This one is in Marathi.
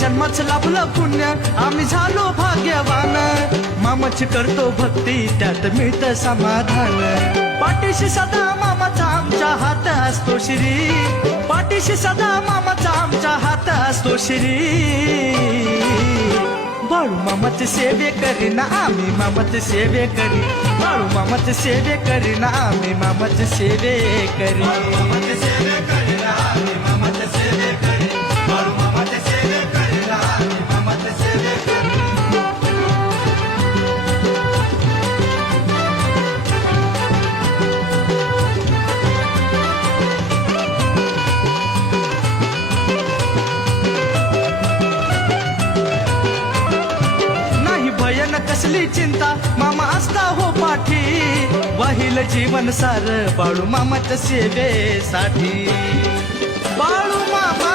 जन्माचं लाभलं पुण्य आम्ही झालो भाग्यवान मामाची करतो भक्ती त्यात मिळतं समाधान पाठीशी सदा मामाचा आमच्या हात असतो श्री पाठीशी सदा मामाचा आमच्या हात असतो श्री बाळू मामाचे सेवे करीना आम्ही मामाचे सेवे करी बाळू मामाचे सेवे करीना आम्ही मामाचे सेवे करी मामाचे सेवे करीना आम्ही मामाचे सेवे करी बाळू मामाचे सेवे करीना आम्ही मामाचे सेवे करी कसली चिंता मामा असता हो पाठी वाहिल जीवन सार बाळू मामाच्या सेवेसाठी बाळू मामा